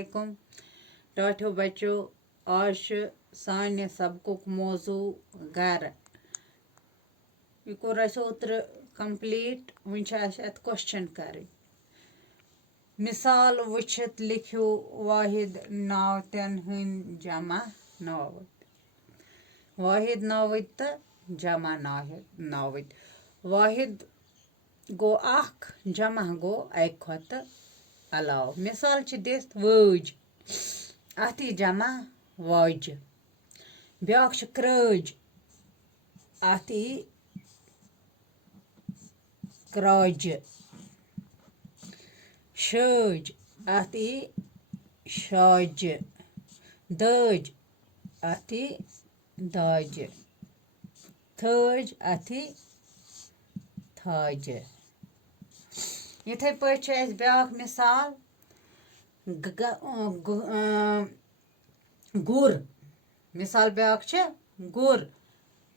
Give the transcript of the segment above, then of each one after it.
अलैकुम टाठो बच्चों। आज सान्य सबकुक मौजू घर। यह कोर असे ओत्र कंप्लीट वन क्वेश्चन कर। मिसाल वुछित लिखियो वाहिद नावतन हंद जमा नावत। वाहिद नावत तो जमा नावत। वाहिद गो अख, जमा गो अक खोत अलाव। मिसाल दिस वज, अत जमा वज। ब्याक क्रज, अत क्रज। शज, अत शाज। दज, अत दाज। थज, अत थाज। इथे पे ब्याक मिसाल गुर। मिसाल ब्याक गुर,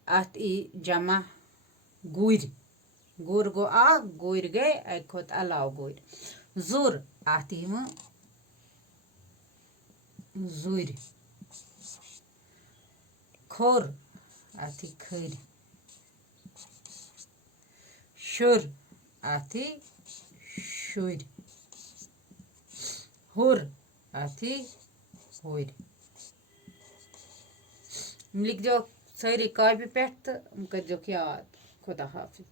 अत जमा गुर। गुर गो अख, गुर गई अक खोत अलाव गुर। जुर, अत जुर। खोर, अत खर। शुर, अत शुर। हुर, अत हुर। लिख दो सारी कॉपी पे तो कर याद। खुदा हाफिज।